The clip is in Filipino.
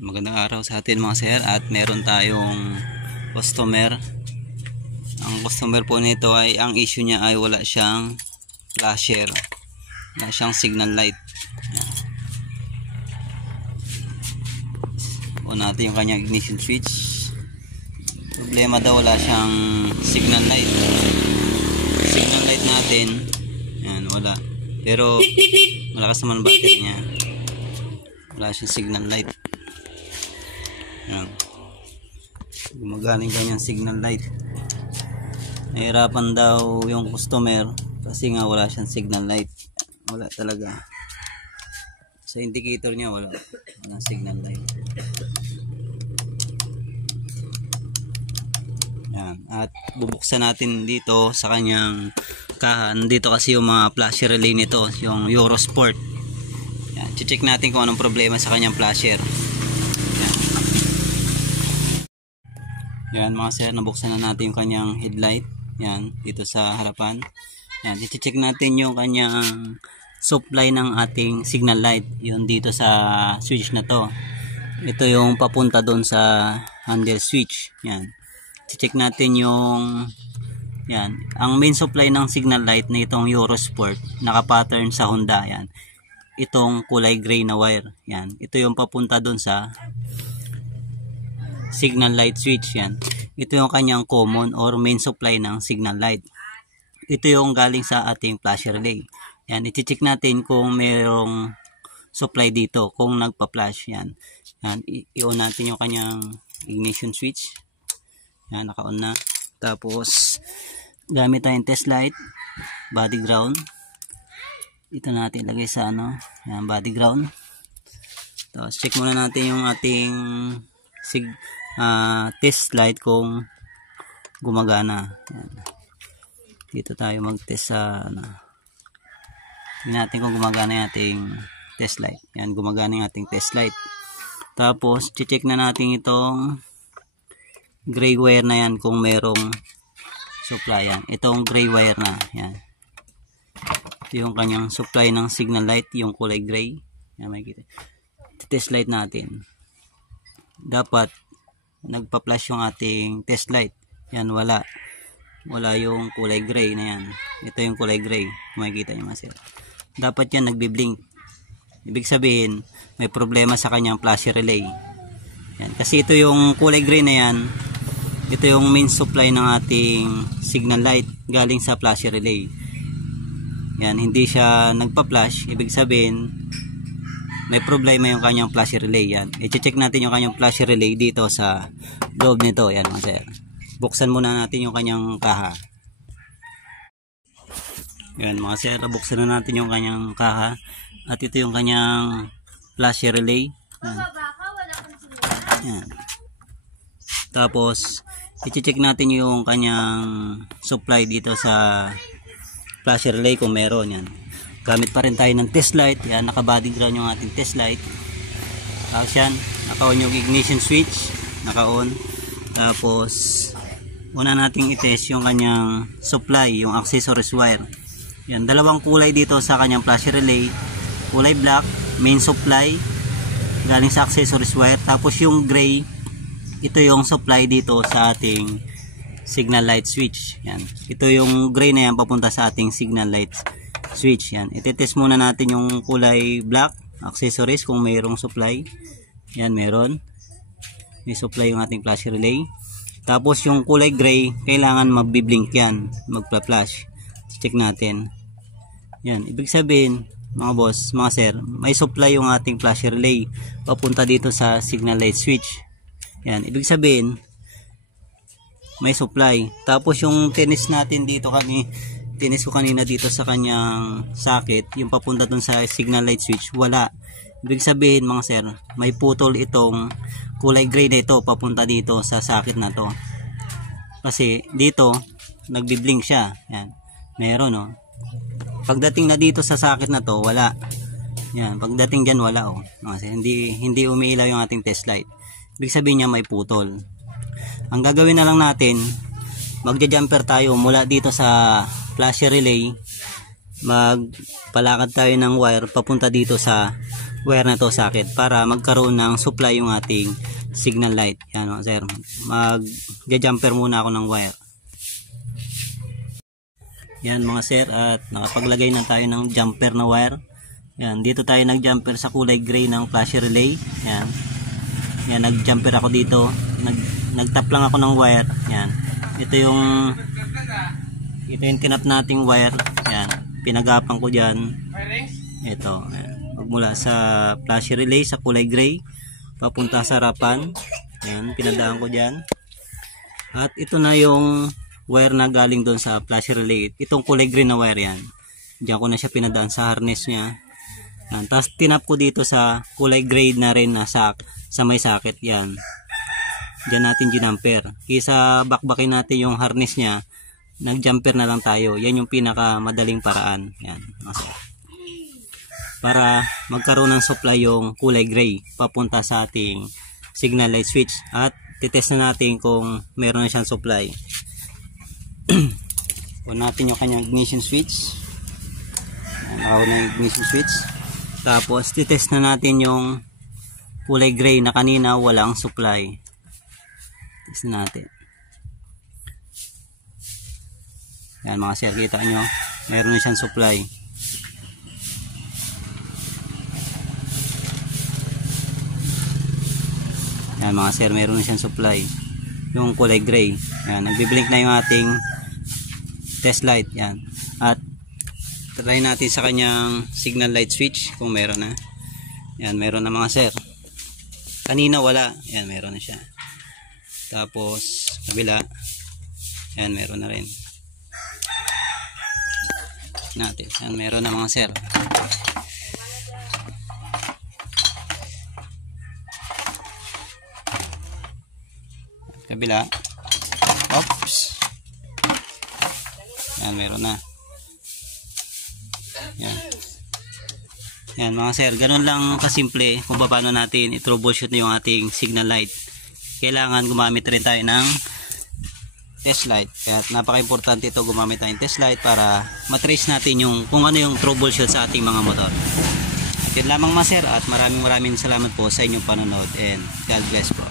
Magandang araw sa atin mga sir, at meron tayong customer. Ang customer po nito ay ang issue niya ay wala siyang flasher, wala siyang signal light. O natin yung kanyang ignition switch. Problema daw, wala siyang signal light. Signal light natin, yan, wala. Pero malakas naman battery niya, wala siyang signal light. Yan. Gumagana yung kanyang signal light. Nahirapan daw yung customer kasi nga wala siyang signal light. Wala talaga. Sa indicator niya walang signal light. Yan. At bubuksan natin dito sa kanyang kahan. Dito kasi yung mga flasher relay nito, yung Eurosport. Yan. Check natin kung anong problema sa kanyang flasher. Yan mga sir, nabuksan na natin yung kanyang headlight. Yan, dito sa harapan. Yan, i-check natin yung kanyang supply ng ating signal light. Yun dito sa switch na to. Ito yung papunta doon sa handle switch. Yan. I-check natin yung yan, ang main supply ng signal light na itong Eurosport, naka-pattern sa Honda. Yan. Itong kulay gray na wire. Yan. Ito yung papunta doon sa signal light switch. Yan. Ito yung kanyang common or main supply ng signal light. Ito yung galing sa ating flasher relay. Yan, i-check natin kung mayroong supply dito, kung nagpa-flash. Yan. Yan, i-on natin yung kanyang ignition switch. Yan, naka-on na. Tapos gamit tayong test light, body ground. Ito natin ilagay sa ano, yan, body ground. Tapos check muna natin yung ating test light kung gumagana. Yan. Dito tayo mag-test sa ano. Tingnan natin kung gumagana yung ating test light. Yan, gumagana yung ating test light. Tapos check na natin itong gray wire na yan kung merong supply. Yan. Itong gray wire na. Yan. Ito yung kanyang supply ng signal light, yung kulay gray. Yan, makikita. Test light natin. Dapat nagpa-flash yung ating test light. Yan, wala yung kulay gray na yan. Ito yung kulay gray, makikita nyo mga sir. Dapat yan nagbi-blink. Ibig sabihin may problema sa kanyang flasher relay. Yan, kasi ito yung kulay gray na yan, ito yung main supply ng ating signal light galing sa flasher relay. Yan, hindi siya nagpa-flash, ibig sabihin may problema yung kanyang flasher relay. Yan. I-check natin yung kanyang flasher relay dito sa loob nito. Yan mga sir. Buksan muna natin yung kanyang kaha. Yan mga sir. Buksan na natin yung kanyang kaha. At ito yung kanyang flasher relay. Yan. Yan. Tapos i-check natin yung kanyang supply dito sa flasher relay kung meron. Yan. Gamit pa rin tayo ng test light. Yan, naka-body ground yung ating test light. Tapos yan, naka-on yung ignition switch. Naka-on. Tapos, una nating i-test yung kanyang supply, yung accessories wire. Yan, dalawang kulay dito sa kanyang flasher relay. Kulay black, main supply, galing sa accessories wire. Tapos yung gray, ito yung supply dito sa ating signal light switch. Yan. Ito yung gray na yan papunta sa ating signal light switch. Yan. Itetest muna natin yung kulay black, accessories, kung mayroong supply. Yan, meron. May supply yung ating flash relay. Tapos yung kulay gray, kailangan magbi-blink yan, magpa-flash. Check natin. Yan, ibig sabihin, mga boss, mga sir, may supply yung ating flash relay papunta dito sa signal light switch. Yan, ibig sabihin, may supply. Tapos yung tennis natin dito tinis ko kanina dito sa kanyang socket, yung papunta dun sa signal light switch, wala. Ibig sabihin mga sir, may putol itong kulay gray na ito papunta dito sa socket na to. Kasi dito nagbi-blink siya. Yan. Meron, no. Pagdating na dito sa socket na to, wala. Yan, pagdating diyan wala, oh. Kasi hindi umiilaw yung ating test light. Ibig sabihin niya may putol. Ang gagawin na lang natin, magja-jumper tayo mula dito sa flasher relay. Magpalakad tayo ng wire papunta dito sa wire na to socket para magkaroon ng supply yung ating signal light. Yan mga sir, magja-jumper muna ako ng wire. Yan mga sir, at nakapaglagay na tayo ng jumper na wire. Yan, dito tayo nag-jumper sa kulay gray ng flasher relay. Yan, yan, nag-jumper ako dito, nagtap lang ako ng wire. Yan, ito yung kinap nating wire. Yan, pinagapan ko dyan. Ito, magmula sa flasher relay sa kulay gray papunta sa harapan. Yan, pinadaan ko dyan. At ito na yung wire na galing doon sa flasher relay. Itong kulay green na wire yan, dyan ko na siya pinadaan sa harness nya. Yan, tapos tinap ko dito sa kulay gray na rin na sa may socket. Yan, dyan natin ginamper. Kisa bakbakin natin yung harness nya, nag-jumper na lang tayo. Yan yung pinaka madaling paraan. Yan, para magkaroon ng supply yung kulay gray papunta sa ating signal light switch. At titest na natin kung meron na siyang supply. On natin yung kanyang ignition switch. Nakaw na yung ignition switch. Tapos titest na natin yung kulay gray na kanina walang supply. Test na natin. Yan mga sir, kita nyo, meron na siyang supply. Yan mga sir, meron na siyang supply yung kulay gray. Yan, nagbiblink na yung ating test light. Yan, at try natin sa kanyang signal light switch kung meron na. Yan, meron na mga sir. Kanina wala. Yan, meron na siya. Tapos kabila, yan, meron na rin natin. Yan, meron na mga sir. Kabila, oops, yan, meron na. Yan, yan mga sir, ganun lang kasimple kung paano natin i-troubleshoot yung ating signal light. Kailangan gumamit rin tayo ng test light. Kaya napaka-importante ito, gumamit tayo ng test light para matrace natin yung kung ano yung troubleshoot sa ating mga motor. At yun lamang mga sir, at maraming salamat po sa inyong panonood, and God bless po.